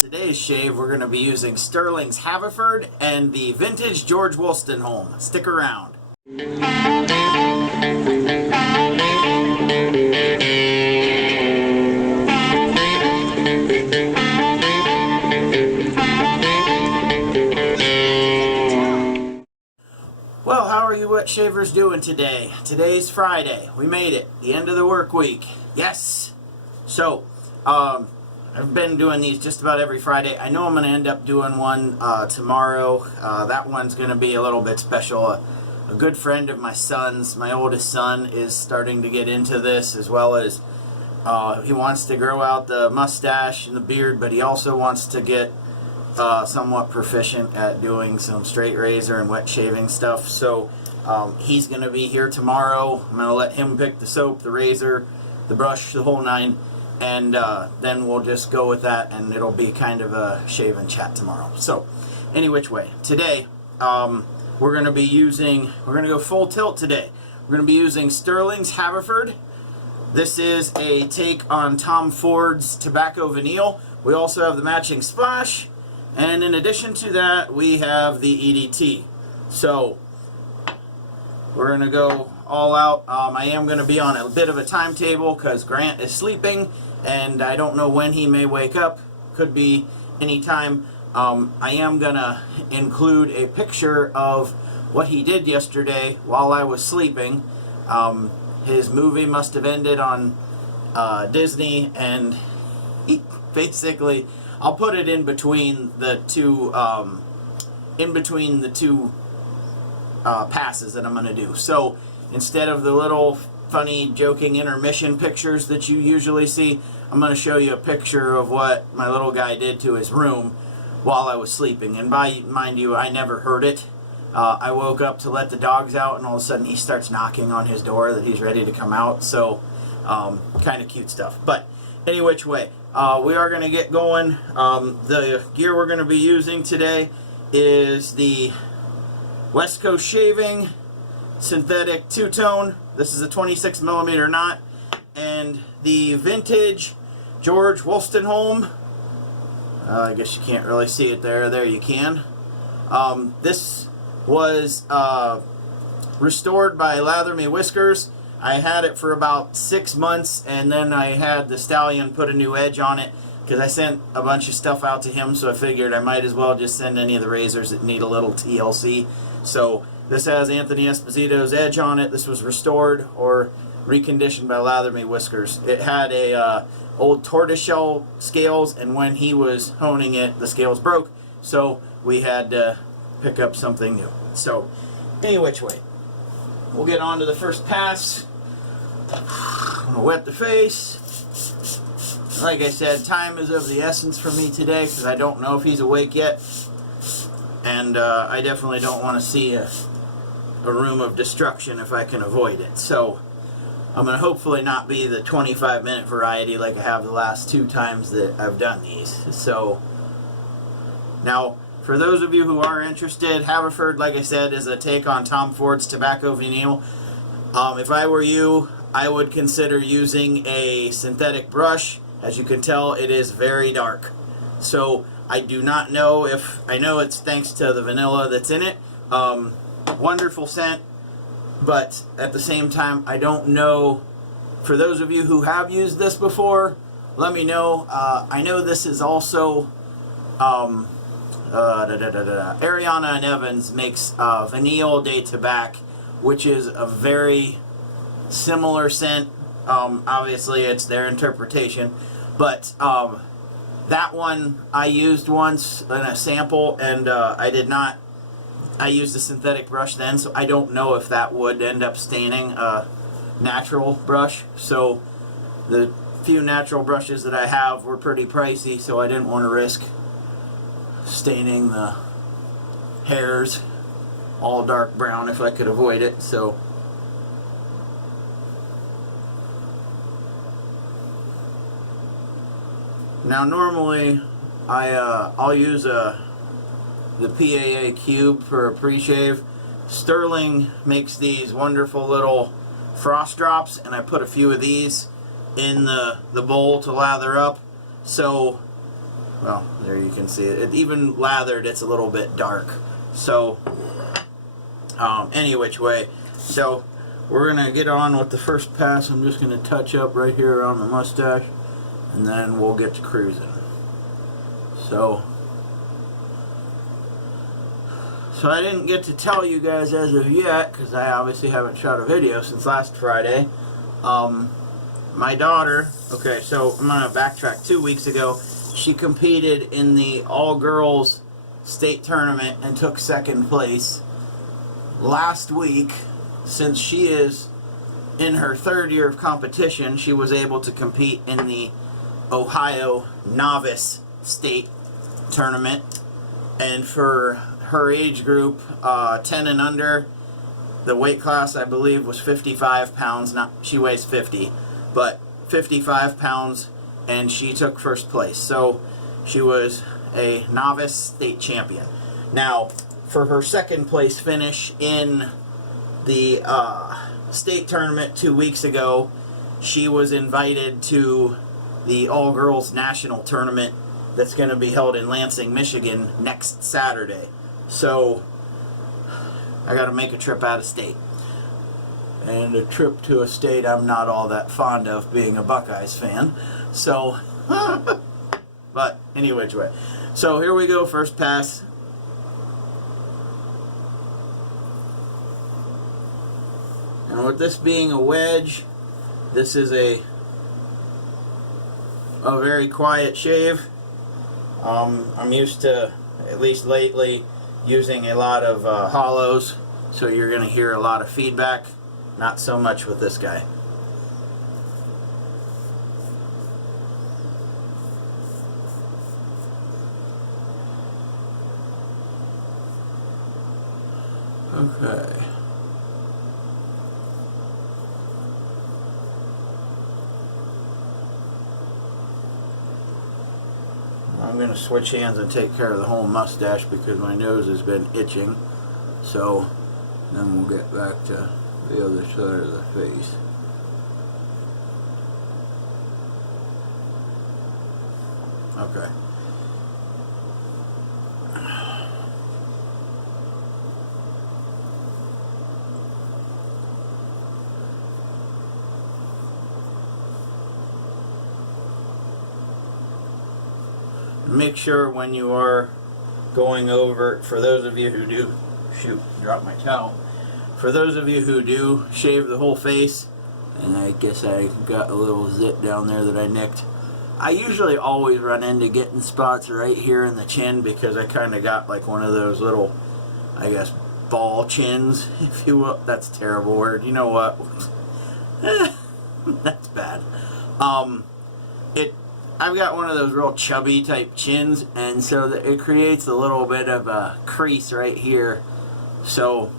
Today's shave, we're going to be using Sterling's Haverford and the vintage George Wolstenholme. Stick around. Well, how are you wet shavers doing today? Today's Friday. We made it. The end of the work week. Yes! So, I've been doing these just about every Friday. I know I'm going to end up doing one tomorrow. That one's going to be a little bit special. A good friend of my son's, my oldest son, is starting to get into this, as well as he wants to grow out the mustache and the beard, but he also wants to get somewhat proficient at doing some straight razor and wet shaving stuff. So he's going to be here tomorrow. I'm going to let him pick the soap, the razor, the brush, the whole nine. And then we'll just go with that, and it'll be kind of a shave and chat tomorrow. So, any which way. Today, we're going to go full tilt today. We're going to be using Sterling's Haverford. This is a take on Tom Ford's Tobacco Vanille. We also have the matching splash. And in addition to that, we have the EDT. So, we're going to go all out. I am going to be on a bit of a timetable because Grant is sleeping and I don't know when he may wake up. Could be any time. I am going to include a picture of what he did yesterday while I was sleeping. His movie must have ended on Disney, and he basically, I'll put it in between the two passes that I'm going to do. So instead of the little funny joking intermission pictures that you usually see, I'm going to show you a picture of what my little guy did to his room while I was sleeping. And mind you, I never heard it. I woke up to let the dogs out, and all of a sudden he starts knocking on his door that he's ready to come out. So kind of cute stuff. But any which way, we are going to get going. The gear we're going to be using today is the West Coast Shaving synthetic two-tone. This is a 26mm knot, and the vintage George Wolstenholme. I guess you can't really see it there. There you can. This was restored by Lather Me Whiskers. I had it for about 6 months, and then I had the Stallion put a new edge on it because I sent a bunch of stuff out to him, so I figured I might as well just send any of the razors that need a little TLC. So this has Anthony Esposito's edge on it. This was restored or reconditioned by Lather Me Whiskers. It had a old tortoiseshell scales, and when he was honing it, the scales broke, so we had to pick up something new. So any which way, we'll get on to the first pass. I'm going to wet the face. Like I said, time is of the essence for me today because I don't know if he's awake yet, and I definitely don't want to see a room of destruction if I can avoid it. So I'm going to hopefully not be the 25-minute variety like I have the last 2 times that I've done these. So now, for those of you who are interested, Haverford, like I said, is a take on Tom Ford's Tobacco Vanille. If I were you, I would consider using a synthetic brush. As you can tell, it is very dark. So I do not know if, I know it's thanks to the vanilla that's in it. Wonderful scent, but at the same time, I don't know. For those of you who have used this before, let me know. I know this is also Ariana and Evans makes Vanille de Tabac, which is a very similar scent. Obviously it's their interpretation, but that one I used once in a sample, and I used a synthetic brush then, so I don't know if that would end up staining a natural brush. So the few natural brushes that I have were pretty pricey, so I didn't want to risk staining the hairs all dark brown if I could avoid it. So now normally I'll use the PAA cube for a pre-shave. Sterling makes these wonderful little frost drops, and I put a few of these in the bowl to lather up. So well, there you can see it. Even lathered, it's a little bit dark. So, any which way. So, we're going to get on with the first pass. I'm just going to touch up right here around the mustache, and then we'll get to cruising. So I didn't get to tell you guys as of yet, because I obviously haven't shot a video since last Friday. My daughter, okay, so I'm going to backtrack. 2 weeks ago, she competed in the all-girls state tournament and took second place. Last week, since she is in her third year of competition, she was able to compete in the Ohio Novice State Tournament. And for her age group, 10 and under, the weight class I believe was 55 pounds. Not, she weighs 50, but 55 pounds, and she took first place. So she was a novice state champion. Now, for her second place finish in the state tournament 2 weeks ago, she was invited to the all-girls national tournament that's going to be held in Lansing, Michigan next Saturday. So I got to make a trip out of state. And a trip to a state I'm not all that fond of, being a Buckeyes fan. So, but any which way. So here we go, first pass. And with this being a wedge, this is a very quiet shave. I'm used to, at least lately, using a lot of hollows, so you're going to hear a lot of feedback. Not so much with this guy. Okay. I'm going to switch hands and take care of the whole mustache because my nose has been itching. So then we'll get back to the other side of the face. Okay. Make sure when you are going over, for those of you who do, shoot, drop my towel. For those of you who do shave the whole face, and I guess I got a little zit down there that I nicked. I usually always run into getting spots right here in the chin because I kind of got like one of those little, I guess, ball chins, if you will. That's a terrible word. You know what? That's bad. I've got one of those real chubby type chins, and so that it creates a little bit of a crease right here. So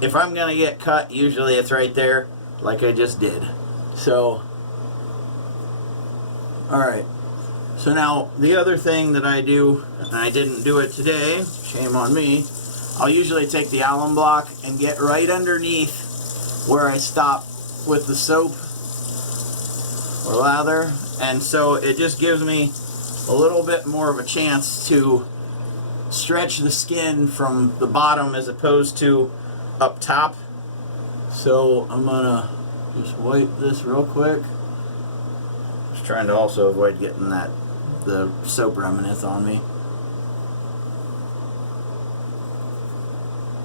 if I'm gonna get cut, usually it's right there, like I just did. So, alright. So now, the other thing that I do, and I didn't do it today, shame on me, I'll usually take the alum block and get right underneath where I stop with the soap or lather, and so it just gives me a little bit more of a chance to stretch the skin from the bottom as opposed to up top. So I'm gonna just wipe this real quick. Just trying to also avoid getting the soap remnants on me.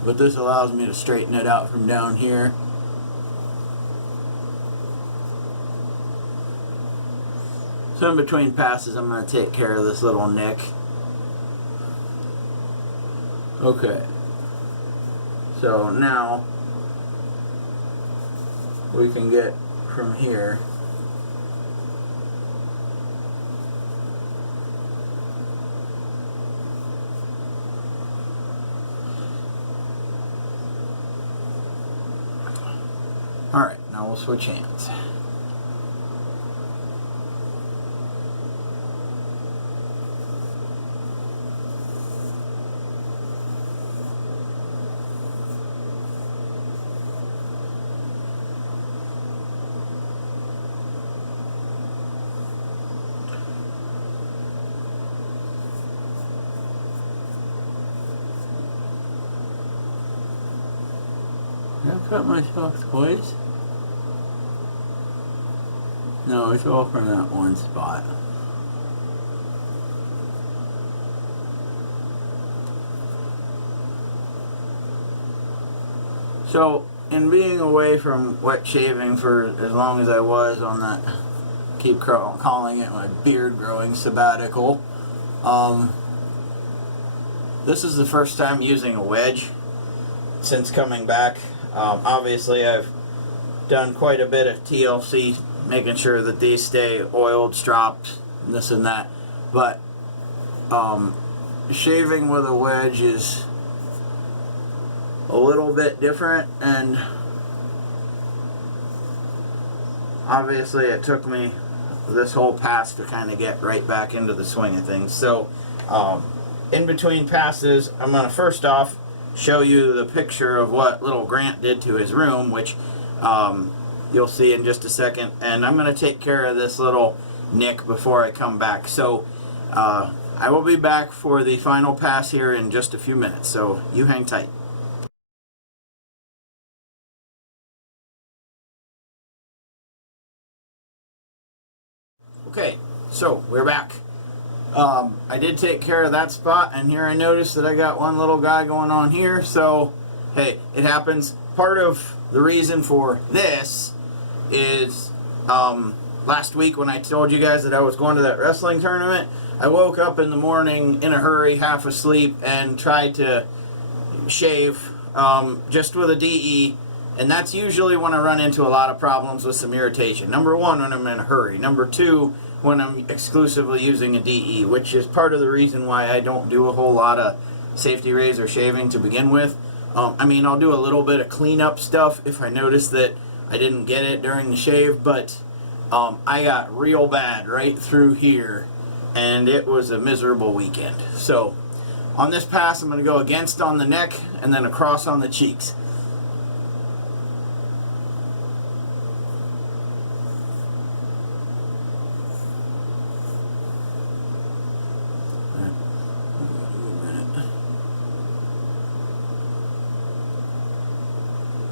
But this allows me to straighten it out from down here. So in between passes, I'm going to take care of this little nick. Okay. So now we can get from here. Alright, now we'll switch hands. Did I cut myself twice? No, it's all from that one spot. So, in being away from wet shaving for as long as I was on that, keep calling it my beard growing sabbatical, this is the first time using a wedge since coming back. Obviously, I've done quite a bit of TLC, making sure that these stay oiled, stropped, this and that. But shaving with a wedge is a little bit different, and obviously it took me this whole pass to kind of get right back into the swing of things. So in between passes, I'm going to first off show you the picture of what little Grant did to his room, which you'll see in just a second, and I'm going to take care of this little nick before I come back. So I will be back for the final pass here in just a few minutes, so you hang tight. Okay, so we're back. I did take care of that spot, and here I noticed that I got one little guy going on here, so hey, it happens. Part of the reason for this is last week when I told you guys that I was going to that wrestling tournament, I woke up in the morning in a hurry, half asleep, and tried to shave just with a DE. And that's usually when I run into a lot of problems with some irritation. Number one, when I'm in a hurry. Number two, when I'm exclusively using a DE, which is part of the reason why I don't do a whole lot of safety razor shaving to begin with. I mean, I'll do a little bit of cleanup stuff if I notice that I didn't get it during the shave, but I got real bad right through here, and it was a miserable weekend. So on this pass, I'm going to go against on the neck and then across on the cheeks.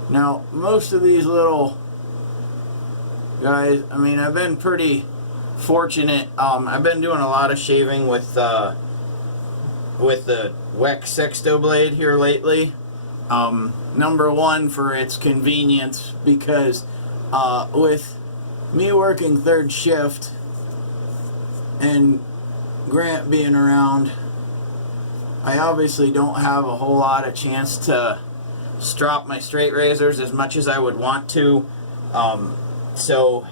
Now, most of these little guys, I mean, I've been pretty fortunate. I've been doing a lot of shaving with the Weck Sexto blade here lately. Number one, for its convenience, because with me working third shift and Grant being around, I obviously don't have a whole lot of chance to strop my straight razors as much as I would want to. So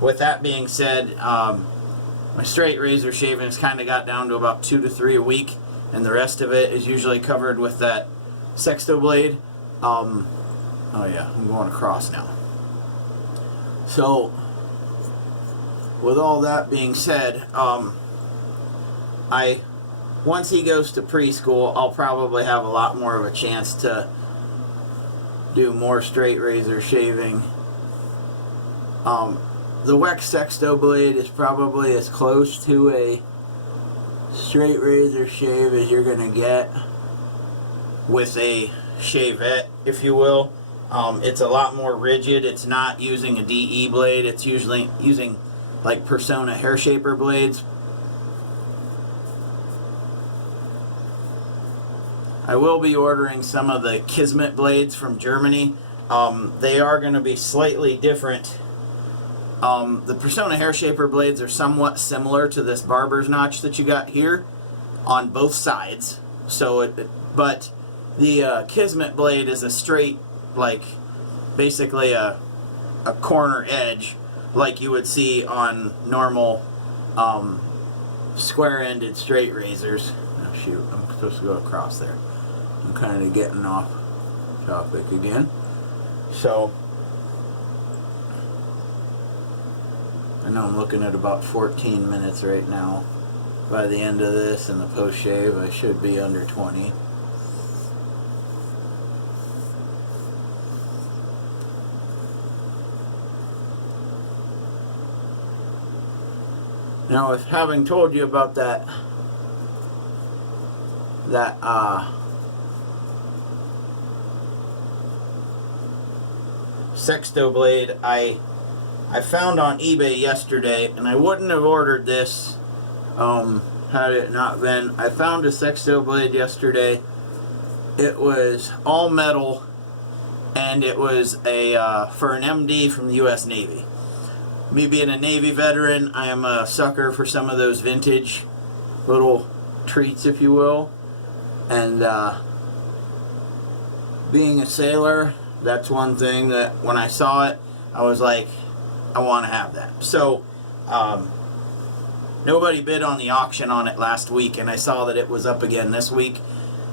with that being said, my straight razor shaving has kind of got down to about 2 to 3 a week, and the rest of it is usually covered with that Sexto blade. Oh yeah, I'm going across now. So with all that being said, once he goes to preschool, I'll probably have a lot more of a chance to do more straight razor shaving. The Weck Sexto blade is probably as close to a straight razor shave as you're going to get with a shavette, if you will. It's a lot more rigid. It's not using a DE blade. It's usually using like Persona hair shaper blades. I will be ordering some of the Kismet blades from Germany. They are going to be slightly different. The Persona hair shaper blades are somewhat similar to this barber's notch that you got here on both sides. But the Kismet blade is a straight, like basically a corner edge, like you would see on normal square-ended straight razors. Oh shoot, I'm supposed to go across there. I'm kind of getting off topic again. So I know I'm looking at about 14 minutes right now. By the end of this and the post-shave, I should be under 20. Now, with having told you about that Sexto blade I found on eBay yesterday, and I wouldn't have ordered this had it not been. I found a Sexto blade yesterday. It was all metal, and it was a for an MD from the U.S. Navy. Me being a Navy veteran, I am a sucker for some of those vintage little treats, if you will. And being a sailor, that's one thing that when I saw it, I was like, I want to have that. So nobody bid on the auction on it last week, and I saw that it was up again this week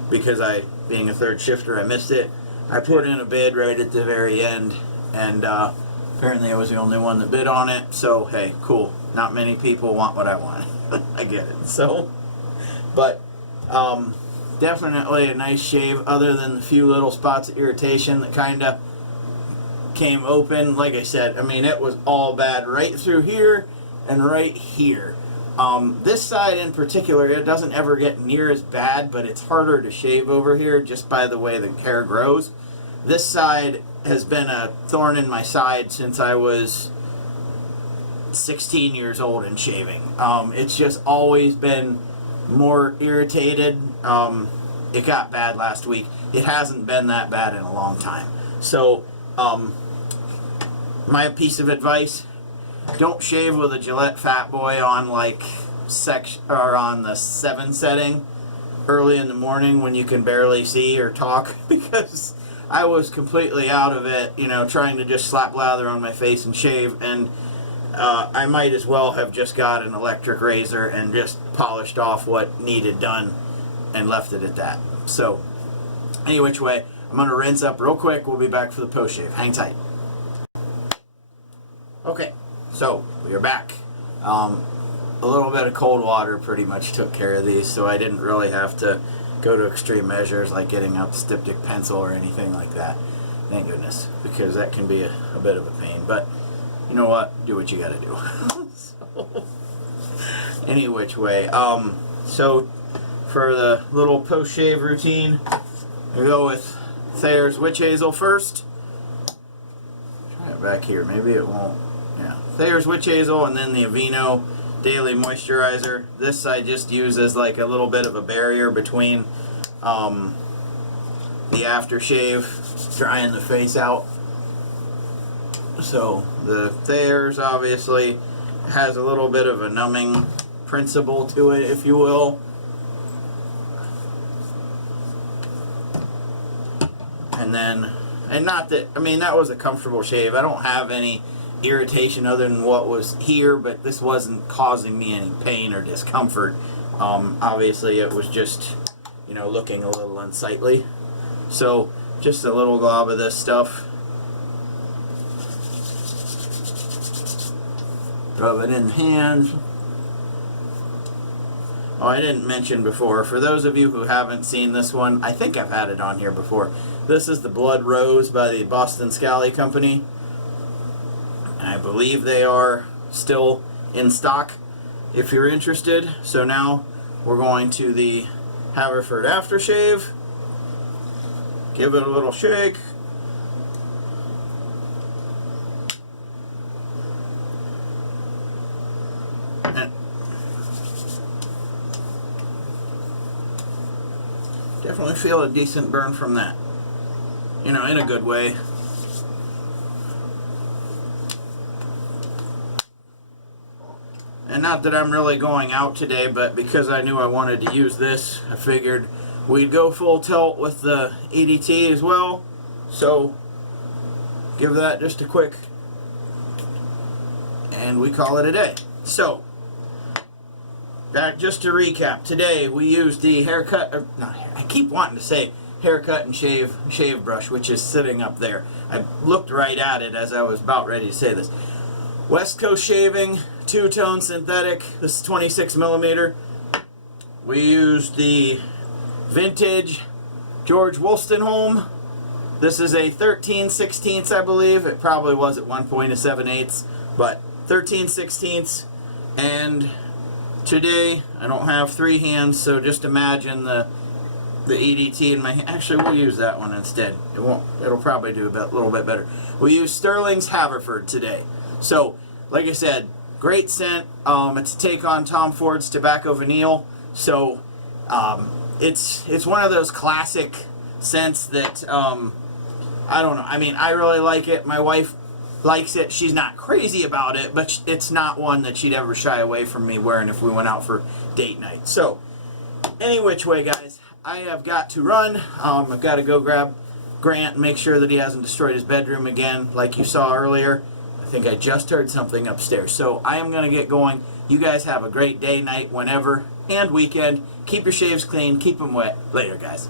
because being a third shifter, I missed it. I put in a bid right at the very end, and apparently I was the only one that bid on it. So hey, cool. Not many people want what I want. I get it. So, but definitely a nice shave, other than the few little spots of irritation that kind of came open. Like I said, I mean, it was all bad right through here and right here. This side in particular, it doesn't ever get near as bad, but it's harder to shave over here just by the way the hair grows. This side has been a thorn in my side since I was 16 years old and shaving. It's just always been more irritated. It got bad last week. It hasn't been that bad in a long time. So, my piece of advice: don't shave with a Gillette Fat Boy on like on the 7 setting early in the morning when you can barely see or talk, because I was completely out of it, you know, trying to just slap lather on my face and shave, and I might as well have just got an electric razor and just polished off what needed done and left it at that. So, any which way, I'm going to rinse up real quick. We'll be back for the post shave. Hang tight. Okay, so we are back. A little bit of cold water pretty much took care of these, so I didn't really have to go to extreme measures like getting out the styptic pencil or anything like that. Thank goodness, because that can be a bit of a pain. But you know what? Do what you gotta do. So, any which way. So for the little post-shave routine, we go with Thayer's Witch Hazel first. Try it back here. Maybe it won't. Yeah. Thayer's Witch Hazel, and then the Aveeno Daily Moisturizer. This I just use as like a little bit of a barrier between the aftershave, drying the face out. So the Thayer's obviously has a little bit of a numbing principle to it, if you will. And then, and not that, I mean, that was a comfortable shave. I don't have any irritation other than what was here, but this wasn't causing me any pain or discomfort. Obviously it was just, you know, looking a little unsightly. So just a little glob of this stuff. Rub it in the hands. Oh, I didn't mention before, for those of you who haven't seen this one, I think I've had it on here before. This is the Blood Rose by the Boston Scally Company. I believe they are still in stock if you're interested. So now we're going to the Haverford aftershave. Give it a little shake. And definitely feel a decent burn from that. You know, in a good way. And not that I'm really going out today, but because I knew I wanted to use this, I figured we'd go full tilt with the EDT as well. So, give that just a quick, and we call it a day. So, that just to recap, today we used the haircut, or not, I keep wanting to say haircut and shave brush, which is sitting up there. I looked right at it as I was about ready to say this. West Coast Shaving, two-tone synthetic. This is 26 millimeter. We used the vintage George Wolstenholme. This is a 13/16, I believe. It probably was at one point a 7/8, but 13/16. And today I don't have 3 hands, so just imagine the the EDT in my. Actually, we'll use that one instead. It won't. It'll probably do a little bit better. We use Sterling's Haverford today. So, like I said, great scent. It's a take on Tom Ford's Tobacco Vanille. So, it's one of those classic scents that I don't know. I mean, I really like it. My wife likes it. She's not crazy about it, but it's not one that she'd ever shy away from me wearing if we went out for date night. So, any which way, guys, I have got to run. I've got to go grab Grant and make sure that he hasn't destroyed his bedroom again, like you saw earlier. I think I just heard something upstairs. So I am going to get going. You guys have a great day, night, whenever, and weekend. Keep your shaves clean. Keep them wet. Later, guys.